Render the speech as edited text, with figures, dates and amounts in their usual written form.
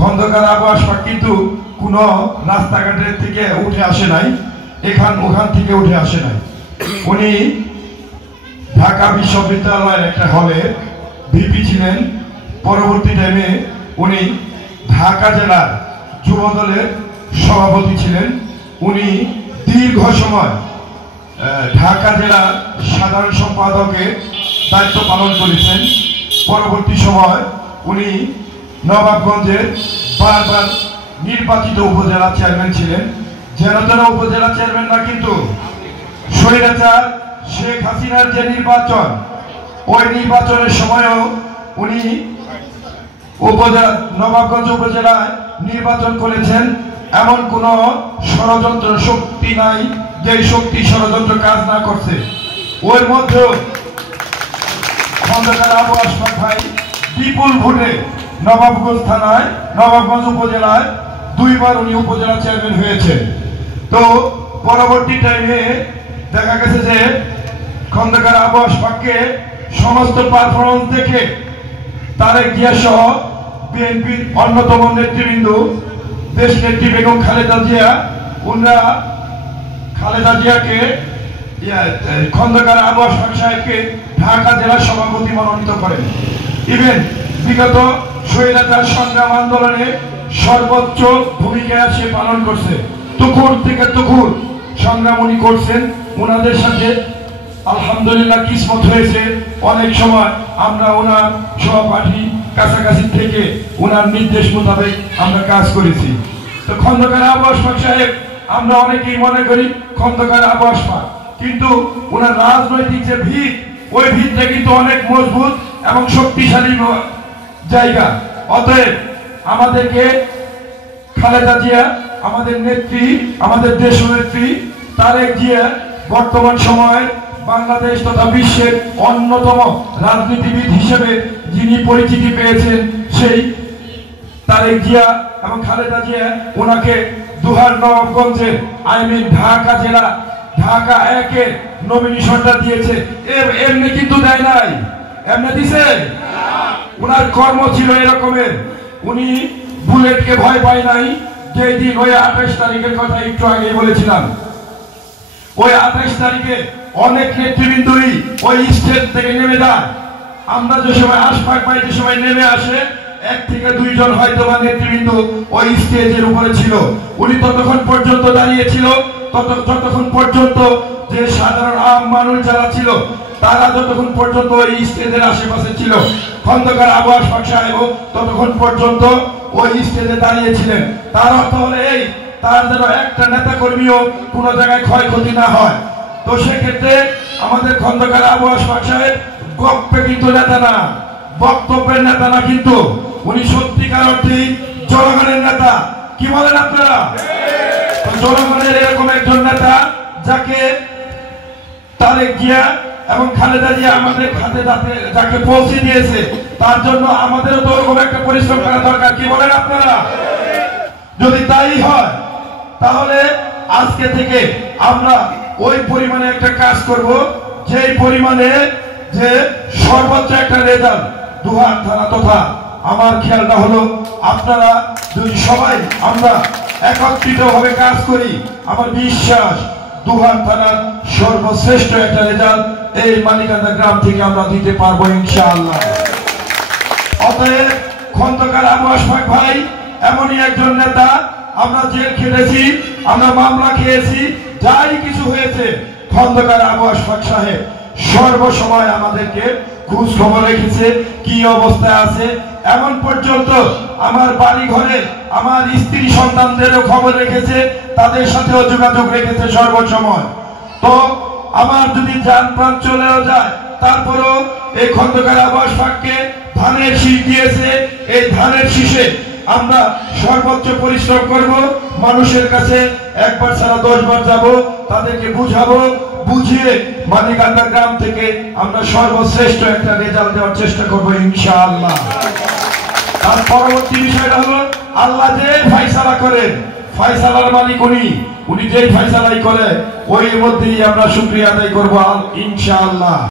খন্দকার আবু আশফাক কিন্তু কোনো রাস্তাঘাটের থেকে উঠে আসে নাই, ওখান থেকে উঠে আসে নাই। উনি ঢাকা বিশ্ববিদ্যালয়ের একটা হলে ভিপি ছিলেন। পরবর্তী টাইমে উনি ঢাকা জেলার যুব দলের সভাপতি ছিলেন। উনি দীর্ঘ সময় ঢাকা জেলার সাধারণ সম্পাদকের দায়িত্ব পালন করেছেন। পরবর্তী সময় উনি নবাবগঞ্জের বারবার নির্বাচিত উপজেলা চেয়ারম্যান ছিলেন। যেন তেন উপজেলা চেয়ারম্যান না, কিন্তু স্বৈরাচার শেখ হাসিনার যে নির্বাচন, ওই নির্বাচনের সময়ও উনি নবাবগঞ্জ উপজেলায় নির্বাচন করেছেন। এমন কোন ষড়যন্ত্র শক্তি নাই যে শক্তি ষড়যন্ত্র কাজ না করছে। ওর মধ্যেও খন্দকার আবু আশফাক ভাই বিপুল ভোটে নবাবগঞ্জ উপজেলায় 2 বার উনি উপজেলা চেয়ারম্যান হয়েছেন। তো পরবর্তী টাইমে দেখা গেছে যে খন্দকার আবু আশফাককে সমস্ত পারফরমেন্স দেখে তারেক জিয়া সহ বিএনপির অন্যতম নেতৃবৃন্দ দেশ নেত্রী বেগম খালেদা জিয়াকে খন্দকার আবু আশফাক সাহেবকে ঢাকা জেলা সভাপতি মনোনীত করেন। ইভেন বিগত স্বৈরাচার সংগ্রাম আন্দোলনে সর্বোচ্চ ভূমিকা সে পালন করছে। তুখুর থেকে তুখুর সংগ্রাম উনি করছেন। ওনাদের সাথে আলহামদুলিল্লাহ কিসমত হয়েছে, অনেক সময় আমরা ওনার সহপাঠী কাছাকাছি থেকে ওনার নির্দেশ মোতাবেক আমরা কাজ করেছি। তো খন্দকার আবু আশফাক সাহেব, আমরা অনেকেই মনে করি খন্দকার আবু আশফাক, কিন্তু ওনার রাজনৈতিক যে ভিত, ওই ভিতটা কিন্তু অনেক মজবুত এবং শক্তিশালী জায়গা। অতএব আমাদেরকে খালেদা জিয়া, আমাদের নেত্রী, আমাদের দেশনেত্রী তারেক জিয়া বর্তমান সময়ে বাংলাদেশ তথা বিশ্বের অন্যতম রাজনীতিবিদ হিসেবে যিনি পরিচিতি পেয়েছেন, সেই তারেক জিয়া এবং খালেদা জিয়া ওনাকে দুহার নবাবগঞ্জের ঢাকা জেলা ঢাকা 1-এ নমিনেশনটা দিয়েছে। এমনি কিন্তু দেয় নাই, এমনি দিছে। ওনার কর্ম ছিল এরকমের, উনি বুলেটকে ভয় পায় নাই। যেদিন ওই 28 তারিখের কথা একটু আগে বলেছিলাম, ওই 28 তারিখে অনেক নেতৃবৃন্দই ওই স্টেজ থেকে নেমে যায়। আমরা যে সময় আশফাক ভাই যে সময় নেমে আসে, 1 থেকে 2 জন হয়তো বা নেতৃবৃন্দ ওই স্টেজের উপরে ছিল। উনি ততক্ষণ পর্যন্ত দাঁড়িয়েছিল, যতক্ষণ পর্যন্ত যে সাধারণ আম মানুষ যারা ছিল তারা যতক্ষণ পর্যন্ত ওই স্টেজের আশেপাশে ছিল, খন্দকার আবু আশফাক সাহেব ততক্ষণ পর্যন্ত ওই স্টেজে দাঁড়িয়েছিলেন। তার অর্থ হলো এই, তার যেন একটা নেতা কর্মীও কোন জায়গায় ক্ষয়ক্ষতি না হয়। তো সেক্ষেত্রে আমাদের খন্দকার আবু আশফাক সাহেব গপ্পে কিন্তু নেতা না, বক্তব্যের নেতা না, কিন্তু উনি সত্যিকার অর্থেই জনগণের নেতা। কি বলেন আপনারা? জনগণের এরকম একজন নেতা যাকে তারেক জিয়া এবং খালেদা জিয়া আমাদের খাতে যাকে পৌঁছে দিয়েছে, তার জন্য আমাদেরও তো ওরকম একটা পরিশ্রম করা দরকার। কি বলেন আপনারা? যদি তাই হয় তাহলে আজকে থেকে আমরা ওই পরিমাণে একটা কাজ করব, যেই পরিমাণে যে সর্বোচ্চ একটা রেজাল্ট দুহার থানা তথা আমার খেয়ালটা হলো আপনারা যদি সবাই আমরা একত্রিত ভাবে কাজ করি, আমার বিশ্বাস দুহার থানার সর্বশ্রেষ্ঠ একটা রেজাল্ট এই মানিকান্দা গ্রাম থেকে আমরা দিতে পারবো ইনশাআল্লাহ। অতএব খন্দকার আবু আশফাক ভাই এমনই একজন নেতা, আমরা জেল খেটেছি, আমরা মামলা খেয়েছি, যাই কিছু হয়েছে, খন্দকার আবু আশফাক সাহেব সর্বসময় আমাদেরকে খোঁজ খবর রেখেছে, কি অবস্থায় আছে। এমন পর্যন্ত আমার বাড়ি ঘরে আমার স্ত্রী সন্তানদেরও খবর রেখেছে, তাদের সাথেও যোগাযোগ রেখেছে সর্বসময়। তো আমার যদি জান প্রাণ চলেও যায়, তারপরও এই খন্দকার আবু আশফাককে ধানের শীষ দিয়েছে, এই ধানের শীষে আমরা সর্বোচ্চ পরিশ্রম করব। মানুষের কাছে একবার ছাড়া 10 বার যাব, তাদেরকে বুঝাবো, বুঝিয়ে মানিকান্দা গ্রাম থেকে আমরা সর্বশ্রেষ্ঠ একটা রেজাল্ট দেওয়ার চেষ্টা করবো ইনশাআল্লাহ। তার পরবর্তী বিষয়টা হলো, আল্লাহ যে ফয়সালা করেন, ফয়সালার মালিক উনি যেই ফয়সালাই করে ওই মধ্যেই আমরা শুকরিয়া আদায় করবো ইনশাআল্লাহ।